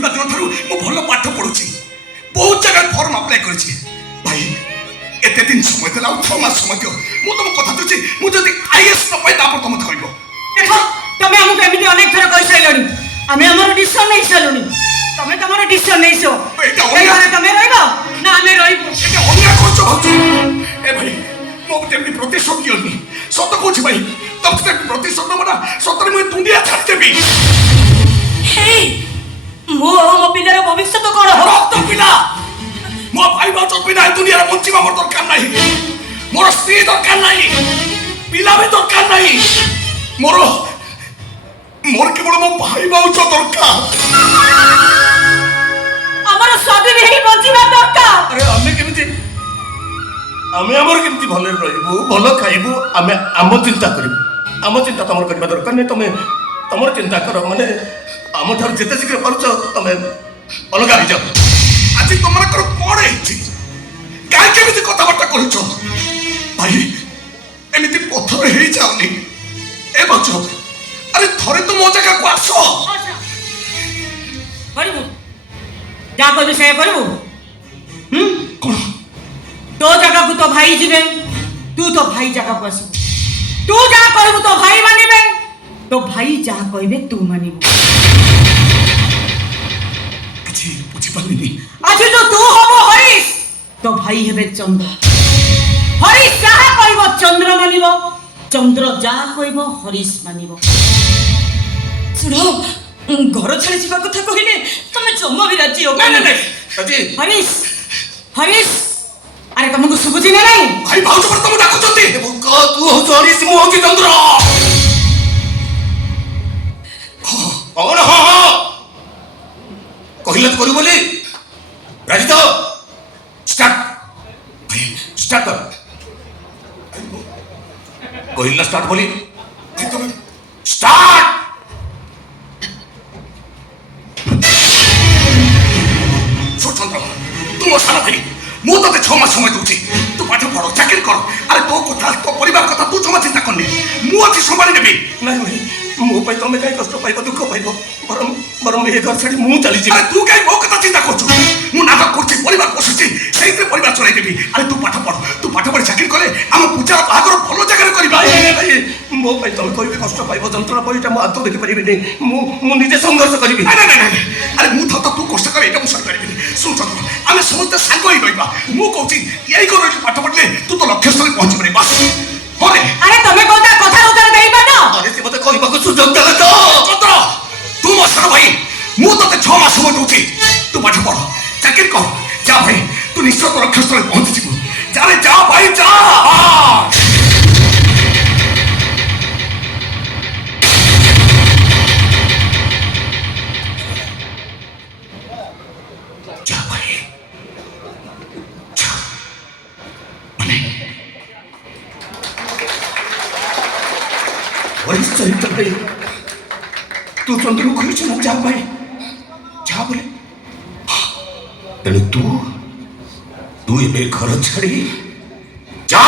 କହିବା ଦିନଠାରୁ ମୁଁ ଭଲ ପାଠ ପଢୁଛି, ବହୁତ ଜାଗାରେ ଫର୍ମ ଆପ୍ଲାଏ କରିଛି। ଭାଇ ଏତେ ଦିନ ସମୟ ଦେଲା, ଆଉ 6 ମାସ ସମୟ ଦିଅ। ମୁଁ ତମ କଥା ଦଉଛି, ମୁଁ ଯଦି ଆଇଏଏସ୍ ନ ପାଇ ତାପରେ ତମେ କହିବ। ଦେଖ ତମେ ଆମକୁ ଏମିତି ଅନେକ ଥର କହିସାରିଲଣି, ଆମେ ଆମର ଡିସିସନ ନେଇ ସାରିଲୁଣି। ତମେ ତମର ଡିସିସନ ନେଇଛ, ତମେ ରହିବ ନା ଆମେ ରହିବୁ? এটা অন্যায় করছো ভাবছো? এ ভাই ମୋ ଯେମିତି ପ୍ରତିଶୋଧ ନିଅନି, ସତ କହୁଛି ଭାଇ। ତମ ଯେମିତି ପ୍ରତିଶୋଧ ନବ ନା, ସତରେ ମୁଁ ଦୁନିଆ ଛାଡ଼ିଦେବି। ମୁଁ ଆଉ ମୋ ପିଲାର ଭବିଷ୍ୟତ କଣ ହବ? ତୋ ପିଲା, ମୋ ଭାଇ ଭାଉଜ ବିନା ଏ ଦୁନିଆରେ ବଞ୍ଚିବା ମୋର ଦରକାର ନାହିଁ। ମୋର ସ୍ତ୍ରୀ ଦରକାର ନାହିଁ, ପିଲା ବି ଦରକାର ନାହିଁ। ମୋର କେବଳ ମୋ ଭାଇ ଭାଉଜ ଦରକାର। ଆମର ସ୍ୱାଧୀନ ହେଇ ବଞ୍ଚିବା ଦରକାର। ଆରେ ଆମେ ଆମର କେମିତି ଭଲରେ ରହିବୁ, ଭଲ ଖାଇବୁ, ଆମେ ଆମ ଚିନ୍ତା କରିବୁ। ଆମ ଚିନ୍ତା ତମର କରିବା ଦରକାର ନାହିଁ। ତମେ ତମର ଚିନ୍ତା କର, ମାନେ ଆମଠାରୁ ଯେତେ ଶୀଘ୍ର ପାରୁଛ ତମେ ଅଲଗା ହେଇଯାଅ। ଆଜି ତମମାନଙ୍କର କଣ ହେଇଛି? କାହିଁକି ଏମିତି କଥାବାର୍ତ୍ତା କରୁଛ? ଭାଇ ଏମିତି ପଥର ହେଇଯାଉନି। ଏ ବଛ, ଆରେ ଥରେ ତ ମୋ ଜାଗାକୁ ଆସ। କରିବୁ ଯାହା କହିବୁ ସେଇଆ କରିବୁ। କଣ ତୋ ଜାଗାକୁ ତୋ ଭାଇ ଯିବେ, ତୁ ତୋ ଭାଇ ଜାଗାକୁ ଆସିବୁ। ତୁ ଯାହା କହିବୁ ତୋ ଭାଇ ମାନିବେ, ତୋ ଭାଇ ଯାହା କହିବେ ତୁ ମାନିବୁ। କିଛି ବୁଝିପାରିଲିନି। ଆଜି ତ ତୁ ହବ ହରିଶ, ତୋ ଭାଇ ହେବେ ଚନ୍ଦ୍ର। ହରିଶ ଯାହା କହିବ ଚନ୍ଦ୍ର ମାନିବ, ଚନ୍ଦ୍ର ଯାହା କହିବ ହରିଶ ମାନିବ। ଶୁଣ, ଘର ଛାଡ଼ି ଯିବା କଥା କହିଲେ ତମେ ଜମା ବି ରାଜି ହବ? ହରିଶ ହରିଶ, ଆରେ ତମକୁ ଶୁଭୁଛି ନା ନାଇଁ? ଭାଇ ଭାଉଜ ପରେ ତମକୁ ଡାକୁଛନ୍ତି। ତୁ ହଉଛୁ ହରିଶ, ମୁଁ ହଉଛି ଚନ୍ଦ୍ର। କଣ କହିଲେ ତ କରିବୁ ବୋଲି ରାଜି ତ? ଷ୍ଟାର୍ଟ କର। କହିଲି ନା ଷ୍ଟାର୍ଟ ବୋଲି? ଷ୍ଟାର୍ଟ। চন্দ্র, তু ମୋ ସାନ ଭାଇ, ମୁଁ ତତେ 6 ମାସ ସମୟ ଦଉଛି। ତୁ ପାଠ ପଢ, ଚାକିରି କର। ଆରେ ତୋ କଥା, ତୋ ପରିବାର କଥା ତୁ ଜମା ଚିନ୍ତା କରନି। ମୁଁ ଅଛି ସମ୍ଭାଳି ନେବି। ନାଇଁ ଭାଇ, ମୋ ପାଇଁ ତମେ କାହିଁ କଷ୍ଟ ପାଇବ, ଦୁଃଖ ପାଇବ? ବରଂ ଏ ଘର ଛାଡ଼ି ମୁଁ ଚାଲିଯିବି। ଆରେ ତୁ କାହିଁ ମୋ କଥା ଚିନ୍ତା କରୁଛୁ? ମୁଁ ନାଟକ କରୁଛି, ପରିବାର ପୋଷୁଛି, ସେଇଥିରେ ପରିବାର ଚଳାଇ ଦେବି। ଆରେ ତୁ ପାଠ ପଢି ଚାକିରି କଲେ ଆମ ପୂଜାର ବାହାଘର ଭଲ ଜାଗାରେ କରିବା। ଭାଇ ମୋ ପାଇଁ ତମେ କହିବି କଷ୍ଟ ପାଇବ, ଯନ୍ତ୍ରଣା ପାଇବ, ମୁଁ ଆଦৌ ଦେଖିପାରିବିନି। ମୁଁ ନିଜେ ସଂଘର୍ଷ କରିବି। ନାଇଁ। ଆରେ ମୁଁ ଥତ ତୁ କଷ୍ଟ କରେ, ଏଇଟା ମୁଁ ସହିପାରିବିନି। ଶୁଣ ଚନ୍ଦ୍ର, ଆମେ ସମସ୍ତେ ସାଙ୍ଗ ହେଇ ରହିବା। ମୁଁ କହୁଛି ଏଇ ଘର ପାଠ ପଢିଲେ ତୁ ତ ଲକ୍ଷ୍ୟସ୍ଥଳରେ ପହଞ୍ଚିପାରିବି। ବାସ୍ ହରେ। ଆରେ ତମେ କୋଉଟା କଥା ଉତ୍ତର ଦେଇପାରୁନ? ଆରେ ସେ ମତେ କହିବାକୁ ସୁଯୋଗ ଦେଲେ ତ। ଚନ୍ଦ୍ର, ତୁ ମୋ ସାନ ଭାଇ, ମୁଁ ତତେ 6 ମାସ ସମୟ ଦଉଛି। ତୁ ପାଠ ପଢ, ଚାକିରି କର। ଯା ଭାଇ, ତୁ ନିଶ୍ଚୟ ତ ଲକ୍ଷ୍ୟସ୍ଥଳରେ ପହଞ୍ଚିଯିବୁ। ଯାରେ ଯା ଭାଇ ଯା। ଚରିତ୍ର ଭାଇ, ତୁ ଚନ୍ଦ୍ରକୁ କହିଛୁ ନା ଯା ଭାଇ, ଯା ବୋଲେ। ତେଣୁ ତୁ ଏବେ ଘର ଛାଡ଼ି ଯା।